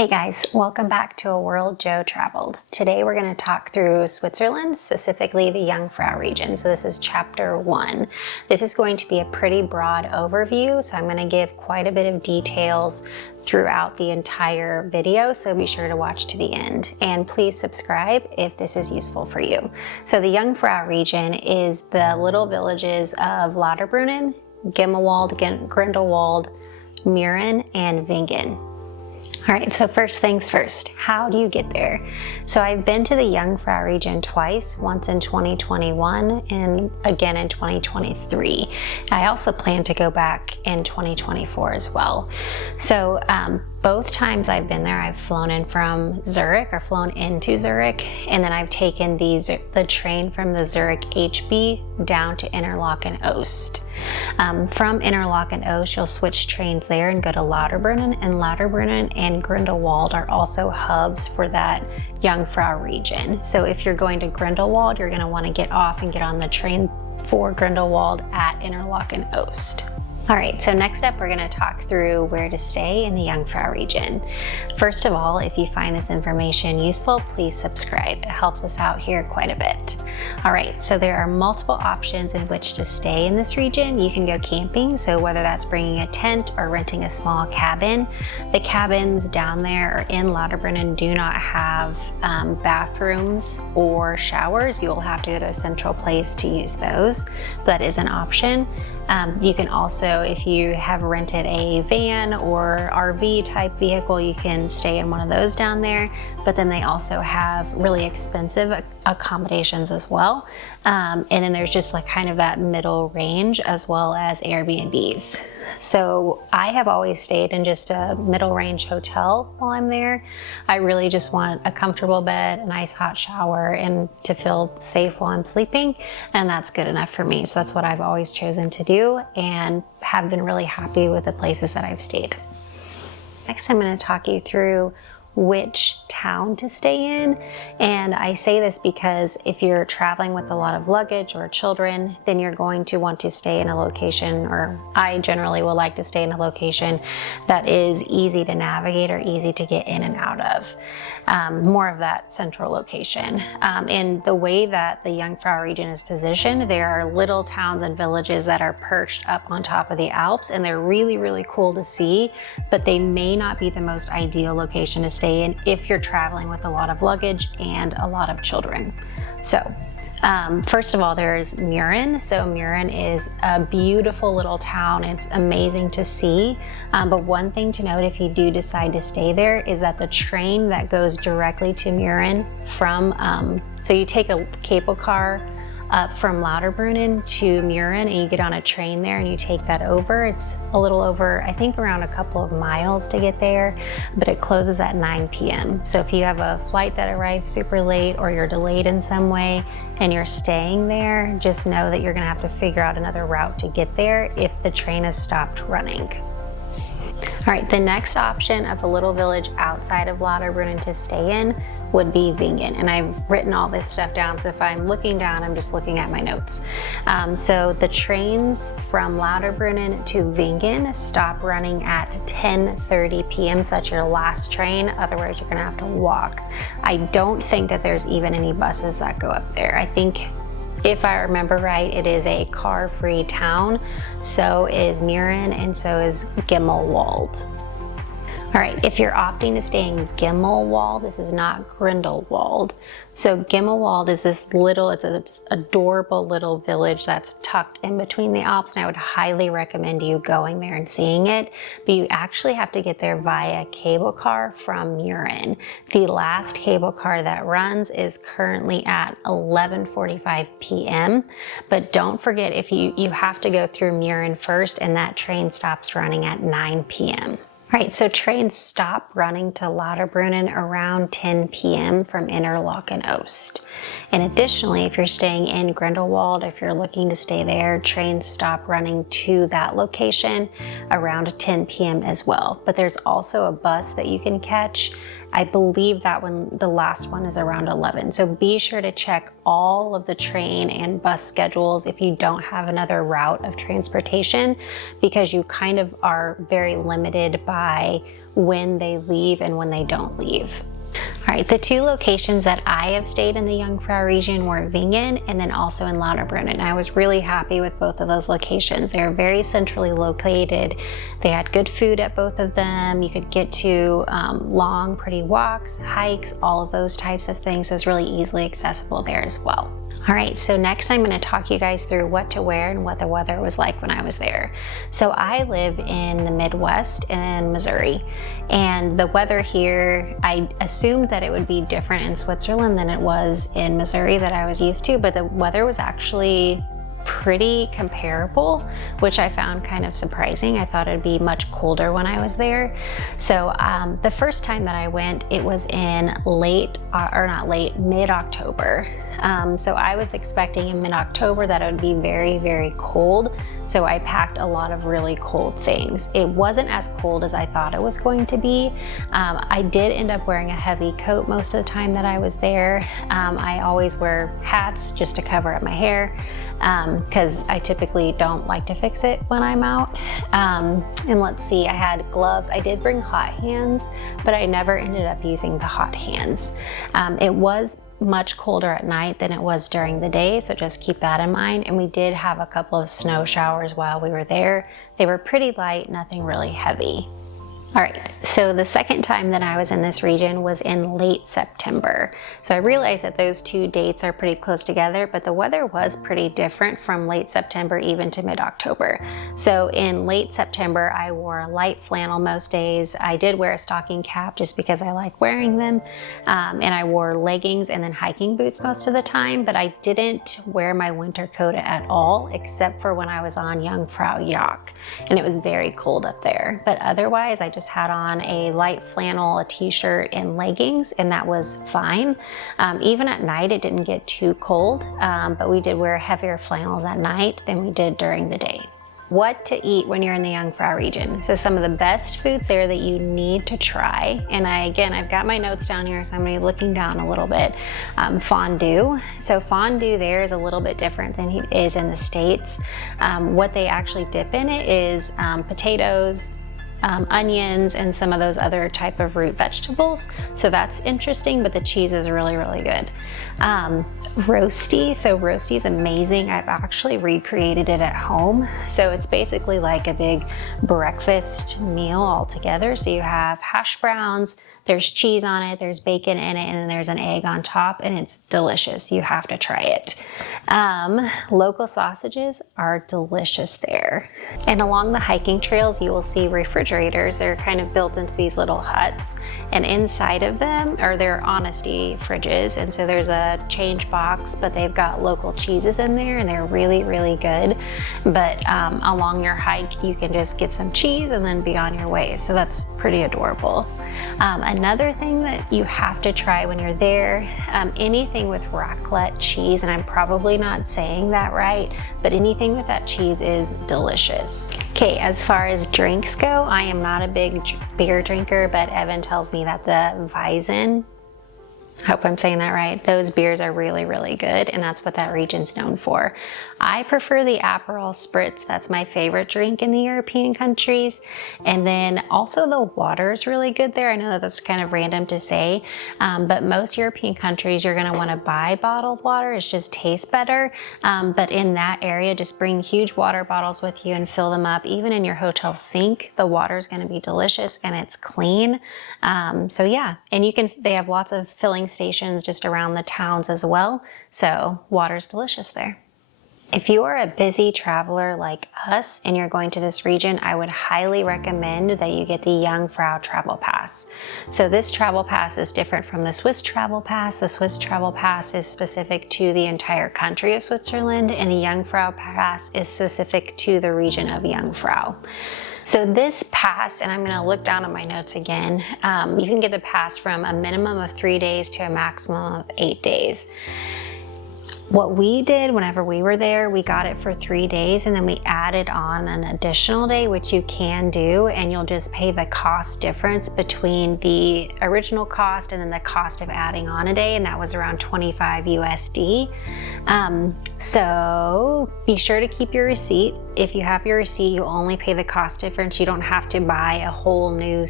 Hey guys, welcome back to A World Joe Traveled. Today we're going to talk through Switzerland, specifically the Jungfrau region. So this is chapter 1. This is going to be a pretty broad overview, so I'm going to give quite a bit of details throughout the entire video, so be sure to watch to the end. And please subscribe if this is useful for you. So the Jungfrau region is the little villages of Lauterbrunnen, Gimmelwald, Grindelwald, Murren, and Wengen. All right, so first things first, how do you get there? So I've been to the Jungfrau region twice, once in 2021 and again in 2023. I also plan to go back in 2024 as well. So both times I've been there, I've flown in from Zurich or flown into Zurich, and then I've taken the train from the Zurich HB down to Interlaken Oost. From Interlaken Oost, you'll switch trains there and go to Lauterbrunnen, and Lauterbrunnen and Grindelwald are also hubs for that Jungfrau region. So if you're going to Grindelwald, you're going to want to get off and get on the train for Grindelwald at Interlaken Oost. All right, so next up, we're going to talk through where to stay in the Jungfrau region. First of all, if you find this information useful, please subscribe. It helps us out here quite a bit. All right, so there are multiple options in which to stay in this region. You can go camping, so whether that's bringing a tent or renting a small cabin. The cabins down there or in Lauterbrunnen do not have bathrooms or showers. You'll have to go to a central place to use those. That is an option. You can also, if you have rented a van or RV type vehicle, you can stay in one of those down there, but then they also have really expensive accommodations as well. And then there's just like kind of that middle range as well as Airbnbs. So I have always stayed in just a middle range hotel while I'm there. I really just want a comfortable bed, a nice hot shower, and to feel safe while I'm sleeping. And that's good enough for me. So that's what I've always chosen to do and have been really happy with the places that I've stayed. Next, I'm going to talk you through which town to stay in. And I say this because if you're traveling with a lot of luggage or children, then you're going to want to stay in a location, or I generally will like to stay in a location that is easy to navigate or easy to get in and out of. More of that central location. And the way that the Jungfrau region is positioned, there are little towns and villages that are perched up on top of the Alps, and they're really, really cool to see, but they may not be the most ideal location to stay in if you're traveling with a lot of luggage and a lot of children. So first of all, there's Murren. So Murren is a beautiful little town. It's amazing to see. But one thing to note if you do decide to stay there is that the train that goes directly to Murren from, so you take a cable car up from Lauterbrunnen to Murren, and you get on a train there and you take that over. It's a little over, I think around a couple of miles to get there, but it closes at 9 p.m. So if you have a flight that arrives super late or you're delayed in some way and you're staying there, just know that you're gonna have to figure out another route to get there if the train has stopped running. All right, the next option of a little village outside of Lauterbrunnen to stay in would be Wengen. And I've written all this stuff down, so if I'm looking down, I'm just looking at my notes. So the trains from Lauterbrunnen to Wengen stop running at 10:30 p.m. So that's your last train, otherwise you're gonna have to walk. I don't think that there's even any buses that go up there. I think, if I remember right, it is a car-free town. So is Murren, and so is Gimmelwald. All right, if you're opting to stay in Gimmelwald, this is not Grindelwald. So Gimmelwald is this little, it's an adorable little village that's tucked in between the Alps, and I would highly recommend you going there and seeing it. But you actually have to get there via cable car from Murren. The last cable car that runs is currently at 11:45 p.m. But don't forget, if you have to go through Murren first, and that train stops running at 9 p.m. Right, so trains stop running to Lauterbrunnen around 10 p.m. from Interlaken Oost. And additionally, if you're staying in Grindelwald, if you're looking to stay there, trains stop running to that location around 10 p.m. as well. But there's also a bus that you can catch. I believe that one, the last one, is around 11. So be sure to check all of the train and bus schedules if you don't have another route of transportation, because you kind of are very limited by when they leave and when they don't leave. All right, the two locations that I have stayed in the Jungfrau region were Wengen and then also in Lauterbrunnen. I was really happy with both of those locations. They were very centrally located. They had good food at both of them. You could get to long, pretty walks, hikes, all of those types of things. So it's really easily accessible there as well. All right, so next I'm going to talk you guys through what to wear and what the weather was like when I was there. So I live in the Midwest in Missouri, and the weather here, I assumed that it would be different in Switzerland than it was in Missouri that I was used to, but the weather was actually pretty comparable, which I found kind of surprising. I thought it'd be much colder when I was there. So the first time that I went, it was in mid-October. So I was expecting in mid-October that it would be very, very cold. So I packed a lot of really cold things. It wasn't as cold as I thought it was going to be. I did end up wearing a heavy coat most of the time that I was there. I always wear hats just to cover up my hair, because I typically don't like to fix it when I'm out. And let's see, I had gloves. I did bring hot hands, but I never ended up using the hot hands. It was much colder at night than it was during the day, so just keep that in mind. And we did have a couple of snow showers while we were there. They were pretty light, nothing really heavy. All right, so the second time that I was in this region was in late September. So I realized that those two dates are pretty close together, but the weather was pretty different from late September even to mid-October. So in late September, I wore a light flannel most days. I did wear a stocking cap just because I like wearing them. And I wore leggings and then hiking boots most of the time, but I didn't wear my winter coat at all, except for when I was on Jungfrau Joch. And it was very cold up there. But otherwise, I just had on a light flannel, a t-shirt, and leggings, and that was fine. Even at night, it didn't get too cold, but we did wear heavier flannels at night than we did during the day. What to eat when you're in the Jungfrau region. So some of the best foods there that you need to try, and I've got my notes down here, so I'm gonna be looking down a little bit. Fondue. So fondue there is a little bit different than it is in the States. What they actually dip in it is potatoes, onions, and some of those other type of root vegetables. So that's interesting, but the cheese is really, really good. Rosti. So Rosti is amazing. I've actually recreated it at home. So it's basically like a big breakfast meal all together. So you have hash browns, there's cheese on it, there's bacon in it, and then there's an egg on top, and it's delicious. You have to try it. Local sausages are delicious there. And along the hiking trails, you will see refrigerators. They're kind of built into these little huts, and inside of them are their honesty fridges. And so there's a change box, but they've got local cheeses in there, and they're really, really good. But along your hike, you can just get some cheese and then be on your way. So that's pretty adorable. Another thing that you have to try when you're there, anything with raclette cheese, and I'm probably not saying that right, but anything with that cheese is delicious. Okay, as far as drinks go, I am not a big beer drinker, but Evan tells me that the Weizen, hope I'm saying that right, those beers are really, really good, and that's what that region's known for. I prefer the Aperol Spritz. That's my favorite drink in the European countries. And then also the water is really good there. I know that that's kind of random to say, but most European countries, you're gonna wanna buy bottled water. It just tastes better. But in that area, just bring huge water bottles with you and fill them up. Even in your hotel sink, the water is gonna be delicious and it's clean. So yeah, and they have lots of filling stations just around the towns as well. So water's delicious there. If you are a busy traveler like us and you're going to this region, I would highly recommend that you get the Jungfrau Travel Pass. So this travel pass is different from the Swiss Travel Pass. The Swiss Travel Pass is specific to the entire country of Switzerland, and the Jungfrau Pass is specific to the region of Jungfrau. So this pass, and I'm gonna look down at my notes again, you can get the pass from a minimum of 3 days to a maximum of 8 days. What we did whenever we were there, we got it for 3 days and then we added on an additional day, which you can do, and you'll just pay the cost difference between the original cost and then the cost of adding on a day, and that was around 25 USD. So be sure to keep your receipt. If you have your receipt, you only pay the cost difference. You don't have to buy a whole new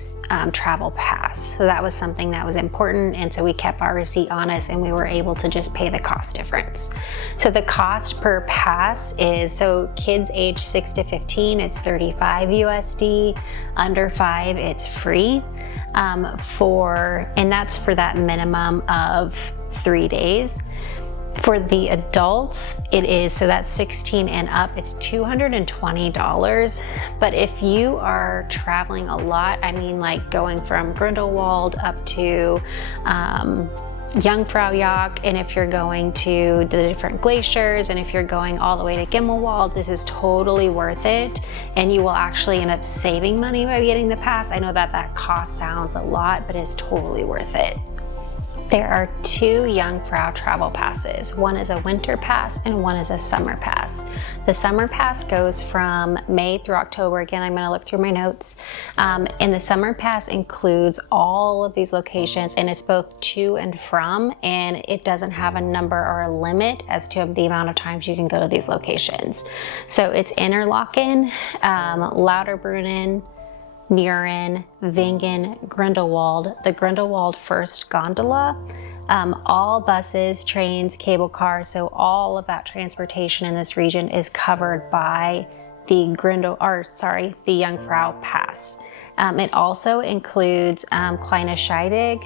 travel pass. So that was something that was important, and so we kept our receipt on us and we were able to just pay the cost difference. So the cost per pass is, so kids age 6 to 15, it's 35 USD. Under 5, it's free. And that's for that minimum of 3 days. For the adults, it is, so that's 16 and up, it's $220. But if you are traveling a lot, I mean like going from Grindelwald up to Jungfrau Region, and if you're going to the different glaciers, and if you're going all the way to Gimmelwald, this is totally worth it, and you will actually end up saving money by getting the pass. I know that cost sounds a lot, but it's totally worth it. There are 2 Jungfrau travel passes. One is a winter pass and one is a summer pass. The summer pass goes from May through October. Again, I'm gonna look through my notes. And the summer pass includes all of these locations, and it's both to and from, and it doesn't have a number or a limit as to the amount of times you can go to these locations. So it's Interlaken, Lauterbrunnen, Murren, Wengen, Grindelwald, the Grindelwald first gondola, all buses, trains, cable cars, so all of that transportation in this region is covered by the Jungfrau Pass. It also includes Kleine Scheidegg,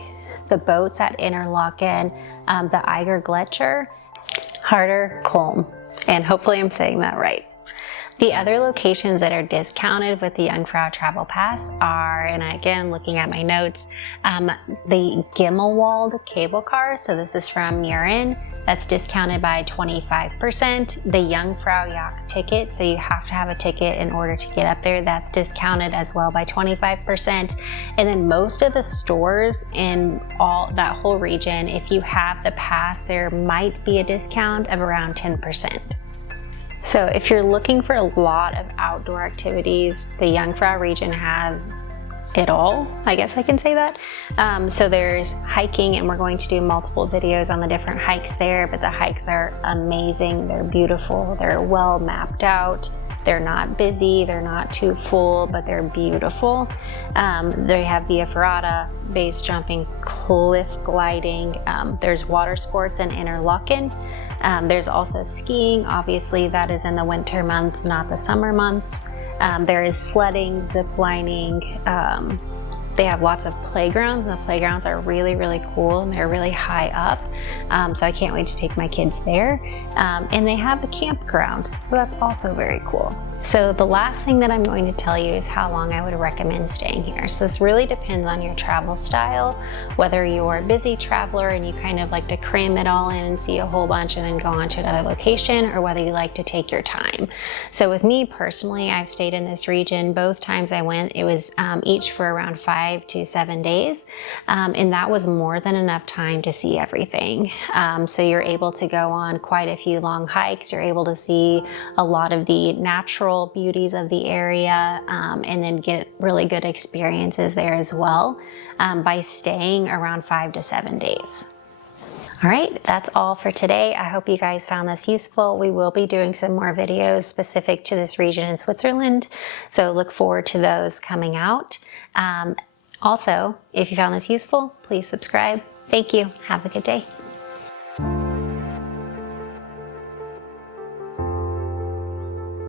the boats at Interlaken, the Eiger Gletscher, Harder Kolm, and hopefully I'm saying that right. The other locations that are discounted with the Jungfrau Travel Pass are, and again, looking at my notes, the Gimmelwald cable car. So this is from Murren. That's discounted by 25%. The Jungfrau Yacht ticket, so you have to have a ticket in order to get up there. That's discounted as well by 25%. And then most of the stores in that whole region, if you have the pass, there might be a discount of around 10%. So if you're looking for a lot of outdoor activities, the Jungfrau region has it all, I guess I can say that. So there's hiking, and we're going to do multiple videos on the different hikes there, but the hikes are amazing. They're beautiful. They're well mapped out. They're not busy. They're not too full, but they're beautiful. They have via ferrata, base jumping, cliff gliding. There's water sports in Interlaken. There's also skiing. Obviously, that is in the winter months, not the summer months. There is sledding, zip lining. They have lots of playgrounds, and the playgrounds are really, really cool, and they're really high up. So I can't wait to take my kids there. And they have a campground, so that's also very cool. So the last thing that I'm going to tell you is how long I would recommend staying here. So this really depends on your travel style, whether you're a busy traveler and you kind of like to cram it all in and see a whole bunch and then go on to another location, or whether you like to take your time. So with me personally, I've stayed in this region. Both times I went, it was each for around 5 to 7 days. And that was more than enough time to see everything. So you're able to go on quite a few long hikes. You're able to see a lot of the natural beauties of the area, and then get really good experiences there as well by staying around 5 to 7 days. All right, that's all for today. I hope you guys found this useful. We will be doing some more videos specific to this region in Switzerland, so look forward to those coming out. Also, if you found this useful, please subscribe. Thank you. Have a good day.